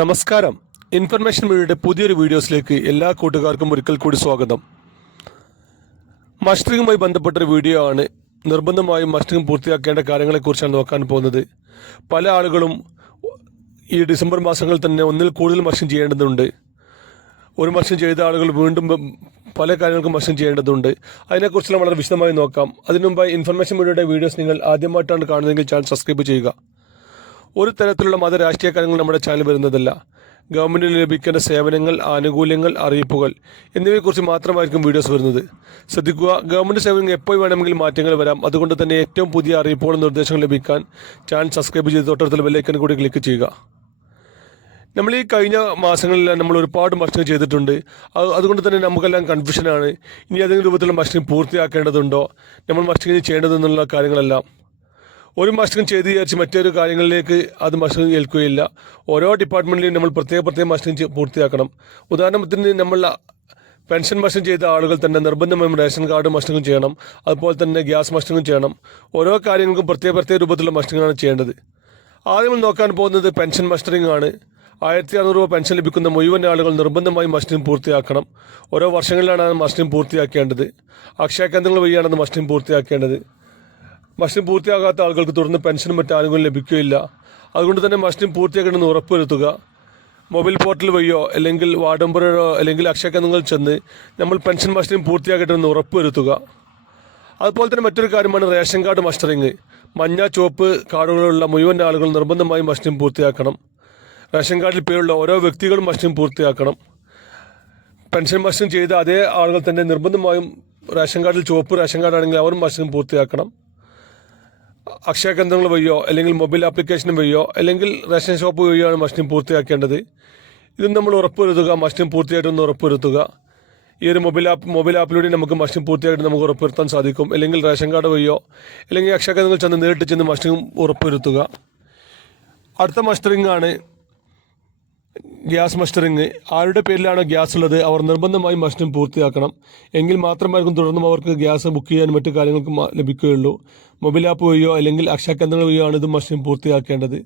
നമസ്കാരം. ഇൻഫർമേഷൻ മീഡിയയുടെ പുതിയൊരു വീഡിയോസിലേക്ക് എല്ലാ കൂട്ടുകാർക്കും ഒരിക്കൽ കൂടി സ്വാഗതം. മസ്റ്ററിങ്ങുമായി ബന്ധപ്പെട്ടൊരു വീഡിയോ ആണ്. നിർബന്ധമായും മസ്റ്ററിങ് പൂർത്തിയാക്കേണ്ട കാര്യങ്ങളെക്കുറിച്ചാണ് നോക്കാൻ പോകുന്നത്. പല ആളുകളും ഈ ഡിസംബർ മാസങ്ങളിൽ തന്നെ ഒന്നിൽ കൂടുതൽ മസ്റ്ററിങ് ചെയ്യേണ്ടതുണ്ട്. ഒരു മസ്റ്ററിങ് ചെയ്ത ആളുകൾ വീണ്ടും പല കാര്യങ്ങൾക്കും മസ്റ്ററിങ് ചെയ്യേണ്ടതുണ്ട്. അതിനെക്കുറിച്ചെല്ലാം വളരെ വിശദമായി നോക്കാം. അതിനുമുമ്പായി ഇൻഫർമേഷൻ മീഡിയയുടെ വീഡിയോസ് നിങ്ങൾ ആദ്യമായിട്ടാണ് കാണുന്നതെങ്കിൽ ചാനൽ സബ്സ്ക്രൈബ് ചെയ്യുക. ഒരു തരത്തിലുള്ള മത രാഷ്ട്രീയ കാര്യങ്ങൾ നമ്മുടെ ചാനൽ വരുന്നതല്ല. ഗവൺമെൻറ്റിന് ലഭിക്കേണ്ട സേവനങ്ങൾ, ആനുകൂല്യങ്ങൾ, അറിയിപ്പുകൾ എന്നിവയെക്കുറിച്ച് മാത്രമായിരിക്കും വീഡിയോസ് വരുന്നത്. ശ്രദ്ധിക്കുക, ഗവൺമെൻറ് സേവനങ്ങൾ എപ്പോൾ വേണമെങ്കിലും മാറ്റങ്ങൾ വരാം. അതുകൊണ്ട് തന്നെ ഏറ്റവും പുതിയ അറിയിപ്പുകളും നിർദ്ദേശങ്ങൾ ലഭിക്കാൻ ചാനൽ സബ്സ്ക്രൈബ് ചെയ്ത് തൊട്ടടുത്തുള്ള ബെല്ലൈക്കൺ കൂടി ക്ലിക്ക് ചെയ്യുക. നമ്മൾ ഈ കഴിഞ്ഞ മാസങ്ങളിലെല്ലാം നമ്മൾ ഒരുപാട് മസ്റ്ററിങ് ചെയ്തിട്ടുണ്ട്. അതുകൊണ്ട് തന്നെ നമുക്കെല്ലാം കൺഫ്യൂഷനാണ്. ഇനി ഏതെങ്കിലും രൂപത്തിലുള്ള മസ്റ്ററിങ് പൂർത്തിയാക്കേണ്ടതുണ്ടോ, നമ്മൾ മസ്റ്ററിങ് ചെയ്യേണ്ടതെന്നുള്ള കാര്യങ്ങളെല്ലാം. ഒരു മസ്റ്ററിങ് ചെയ്ത് വിചാരിച്ച് മറ്റൊരു കാര്യങ്ങളിലേക്ക് അത് മസ്റ്ററിങ് ഏൽക്കുകയില്ല. ഓരോ ഡിപ്പാർട്ട്മെൻറ്റിലും നമ്മൾ പ്രത്യേക മസ്റ്ററിങ് പൂർത്തിയാക്കണം. ഉദാഹരണത്തിന് നമ്മൾ പെൻഷൻ മസ്റ്ററിങ് ചെയ്ത ആളുകൾ തന്നെ നിർബന്ധമായും റേഷൻ കാർഡ് മസ്റ്ററിങ് ചെയ്യണം. അതുപോലെ തന്നെ ഗ്യാസ് മസ്റ്ററിങ് ചെയ്യണം. ഓരോ കാര്യങ്ങൾക്കും പ്രത്യേക രൂപത്തിലുള്ള മസ്റ്ററിങ്ങാണ് ചെയ്യേണ്ടത്. ആദ്യം നോക്കാൻ പോകുന്നത് പെൻഷൻ മസ്റ്ററിങ് ആണ്. 1600 രൂപ പെൻഷൻ ലഭിക്കുന്ന മുഴുവൻ ആളുകൾ നിർബന്ധമായും മസ്റ്ററിങ് പൂർത്തിയാക്കണം. ഓരോ വർഷങ്ങളിലാണ് മസ്റ്ററിങ് പൂർത്തിയാക്കേണ്ടത്. അക്ഷയ കേന്ദ്രങ്ങൾ വഴിയാണ് മസ്റ്ററിങ് പൂർത്തിയാക്കേണ്ടത്. മസ്റ്ററിങ് പൂർത്തിയാകാത്ത ആളുകൾക്ക് തുടർന്ന് പെൻഷനും മറ്റ് ആനുകൂല്യം ലഭിക്കുകയില്ല. അതുകൊണ്ട് തന്നെ മസ്റ്ററിങ് പൂർത്തിയാക്കണമെന്ന് ഉറപ്പുവരുത്തുക. മൊബൈൽ പോർട്ടൽ വഴിയോ അല്ലെങ്കിൽ വാർഡ് മെമ്പറോ അല്ലെങ്കിൽ അക്ഷയ കേന്ദ്രങ്ങളിൽ ചെന്ന് നമ്മൾ പെൻഷൻ മസ്റ്ററിങ് പൂർത്തിയാക്കണമെന്ന് ഉറപ്പുവരുത്തുക. അതുപോലെ തന്നെ മറ്റൊരു കാര്യമാണ് റേഷൻ കാർഡ് മസ്റ്ററിങ്. മഞ്ഞ, ചുവപ്പ് കാർഡുകളുള്ള മുഴുവൻ ആളുകൾ നിർബന്ധമായും മസ്റ്ററിങ് പൂർത്തിയാക്കണം. റേഷൻ കാർഡിൽ പേരുള്ള ഓരോ വ്യക്തികളും മസ്റ്ററിങ് പൂർത്തിയാക്കണം. പെൻഷൻ മസ്റ്ററിങ് ചെയ്ത അതേ ആളുകൾ തന്നെ നിർബന്ധമായും റേഷൻ കാർഡിൽ ചുവപ്പ് റേഷൻ കാർഡാണെങ്കിൽ അവരും മസ്റ്ററിങ് പൂർത്തിയാക്കണം. അക്ഷയ കേന്ദ്രങ്ങൾ വഴിയോ അല്ലെങ്കിൽ മൊബൈൽ ആപ്ലിക്കേഷൻ വഴിയോ അല്ലെങ്കിൽ റേഷൻ ഷോപ്പ് വഴിയാണ് മസ്റ്ററിങ് പൂർത്തിയാക്കേണ്ടത്. ഇതും നമ്മൾ ഉറപ്പുവരുത്തുക. മസ്റ്ററിങ് പൂർത്തിയായിട്ടൊന്ന് ഉറപ്പുവരുത്തുക. ഈ ഒരു മൊബൈൽ ആപ്പിലൂടെ നമുക്ക് മസ്റ്ററിങ് പൂർത്തിയായിട്ട് നമുക്ക് ഉറപ്പുവരുത്താൻ സാധിക്കും. അല്ലെങ്കിൽ റേഷൻ കാർഡ് വഴിയോ അല്ലെങ്കിൽ അക്ഷയ കേന്ദ്രങ്ങൾ ചെന്ന് നേരിട്ട് ചെന്ന് മസ്റ്ററിങ് ഉറപ്പുവരുത്തുക. അടുത്ത മസ്റ്ററിങ് ആണ് ഗ്യാസ് മസ്റ്ററിങ്. ആരുടെ പേരിലാണോ ഗ്യാസ് ഉള്ളത് അവർ നിർബന്ധമായും മസ്റ്ററിങ് പൂർത്തിയാക്കണം. എങ്കിൽ മാത്രമായിരിക്കും തുടർന്നും അവർക്ക് ഗ്യാസ് ബുക്ക് ചെയ്യാനും മറ്റു കാര്യങ്ങൾക്കും ലഭിക്കുകയുള്ളൂ. മൊബൈൽ ആപ്പ് വഴിയോ അല്ലെങ്കിൽ അക്ഷയ കേന്ദ്രങ്ങൾ വഴിയോ ആണ് ഇത് മസ്റ്ററിങ് പൂർത്തിയാക്കേണ്ടത്.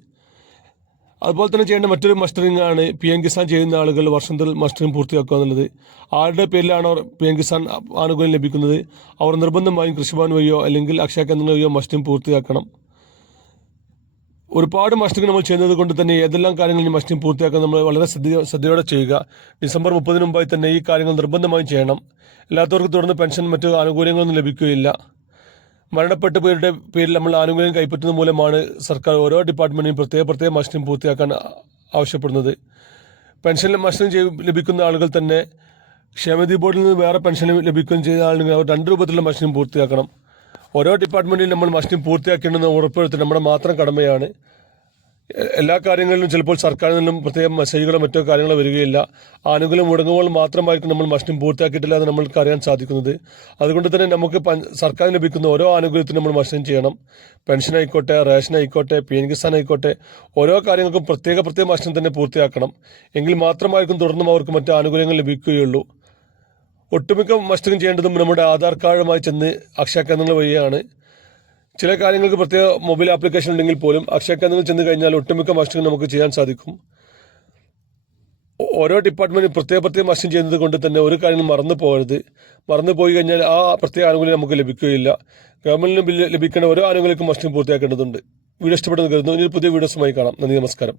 അതുപോലെ തന്നെ ചെയ്യേണ്ട മറ്റൊരു മസ്റ്ററിങ് ആണ് PM കിസാൻ ചെയ്യുന്ന ആളുകൾ വർഷത്തിൽ മസ്റ്ററിങ് പൂർത്തിയാക്കുക എന്നുള്ളത്. ആരുടെ പേരിലാണോ PM കിസാൻ ആനുകൂല്യം ലഭിക്കുന്നത് അവർ നിർബന്ധമായും കൃഷിഭവൻ വഴിയോ അല്ലെങ്കിൽ അക്ഷയ കേന്ദ്രങ്ങൾ വഴിയോ മസ്റ്ററിങ് പൂർത്തിയാക്കണം. ഒരുപാട് മസ്റ്ററിങ് നമ്മൾ ചെയ്യുന്നത് കൊണ്ട് തന്നെ ഏതെല്ലാം കാര്യങ്ങൾ മസ്റ്ററിങ് പൂർത്തിയാക്കാൻ നമ്മൾ വളരെ ശ്രദ്ധയോടെ ചെയ്യുക. ഡിസംബർ 30 മുമ്പായി തന്നെ ഈ കാര്യങ്ങൾ നിർബന്ധമായും ചെയ്യണം. എല്ലാത്തവർക്കും തുടർന്ന് പെൻഷൻ മറ്റു ആനുകൂല്യങ്ങളൊന്നും ലഭിക്കുകയില്ല. മരണപ്പെട്ട പേരുടെ പേരിൽ നമ്മൾ ആനുകൂല്യം കൈപ്പറ്റുന്നത് മൂലമാണ് സർക്കാർ ഓരോ ഡിപ്പാർട്ട്മെൻറ്റിനും പ്രത്യേക മസ്റ്ററിങ് പൂർത്തിയാക്കാൻ ആവശ്യപ്പെടുന്നത്. പെൻഷൻ മസ്റ്ററിങ് ലഭിക്കുന്ന ആളുകൾ തന്നെ ക്ഷേമനിധി ബോർഡിൽ നിന്ന് വേറെ പെൻഷൻ ലഭിക്കുകയും ചെയ്ത ആളുകൾ അവർ 2 രൂപത്തിലുള്ള മസ്റ്ററിങ് പൂർത്തിയാക്കണം. ഓരോ ഡിപ്പാർട്ട്മെൻറ്റിലും നമ്മൾ മസ്റ്ററിങ് പൂർത്തിയാക്കേണ്ടെന്ന് ഉറപ്പുവരുത്തുന്നത് നമ്മുടെ മാത്രം കടമയാണ്. എല്ലാ കാര്യങ്ങളിലും ചിലപ്പോൾ സർക്കാരിൽ നിന്നും പ്രത്യേക മെസ്സേജുകളോ മറ്റോ കാര്യങ്ങളോ വരികയില്ല. ആനുകൂല്യം മുടങ്ങുമ്പോൾ മാത്രമായിരിക്കും നമ്മൾ മസ്റ്ററിങ് പൂർത്തിയാക്കിയിട്ടില്ല എന്ന് നമ്മൾക്ക് അറിയാൻ സാധിക്കുന്നത്. അതുകൊണ്ട് തന്നെ നമുക്ക് സർക്കാരിന് ലഭിക്കുന്ന ഓരോ ആനുകൂല്യത്തിനും നമ്മൾ മസ്റ്ററിങ് ചെയ്യണം. പെൻഷൻ ആയിക്കോട്ടെ, റേഷൻ ആയിക്കോട്ടെ, PM കിസാൻ ആയിക്കോട്ടെ, ഓരോ കാര്യങ്ങൾക്കും പ്രത്യേക മസ്റ്ററിങ് തന്നെ പൂർത്തിയാക്കണം. എങ്കിൽ മാത്രമായിരിക്കും തുടർന്നും അവർക്ക് മറ്റ് ആനുകൂല്യങ്ങൾ ലഭിക്കുകയുള്ളൂ. ഒട്ടുമിക്ക മസ്റ്ററിങ് ചെയ്യേണ്ടതും നമ്മുടെ ആധാർ കാർഡുമായി ചെന്ന് അക്ഷയ കേന്ദ്രങ്ങൾ വഴിയാണ്. ചില കാര്യങ്ങൾക്ക് പ്രത്യേക മൊബൈൽ ആപ്ലിക്കേഷൻ ഉണ്ടെങ്കിൽ പോലും അക്ഷയ കേന്ദ്രങ്ങളിൽ ചെന്ന് കഴിഞ്ഞാൽ ഒട്ടുമിക്ക മസ്റ്ററിങ് നമുക്ക് ചെയ്യാൻ സാധിക്കും. ഓരോ ഡിപ്പാർട്ട്മെൻറ്റും പ്രത്യേക മസ്റ്ററിങ് ചെയ്യുന്നത് കൊണ്ട് തന്നെ ഒരു കാര്യങ്ങൾ മറന്നു പോകരുത്. മറന്നു പോയി കഴിഞ്ഞാൽ ആ പ്രത്യേക ആനുകൂല്യം നമുക്ക് ലഭിക്കുകയില്ല. ഗവൺമെൻറ്റിന് ലഭിക്കേണ്ട ഓരോ ആനുകൂല്യക്കും മസ്റ്ററിങ് പൂർത്തിയാക്കേണ്ടതുണ്ട്. വീഡിയോ ഇഷ്ടപ്പെടുന്ന കരുതുന്നു. ഇനി പുതിയ വീഡിയോസുമായി കാണാം. നന്ദി, നമസ്കാരം.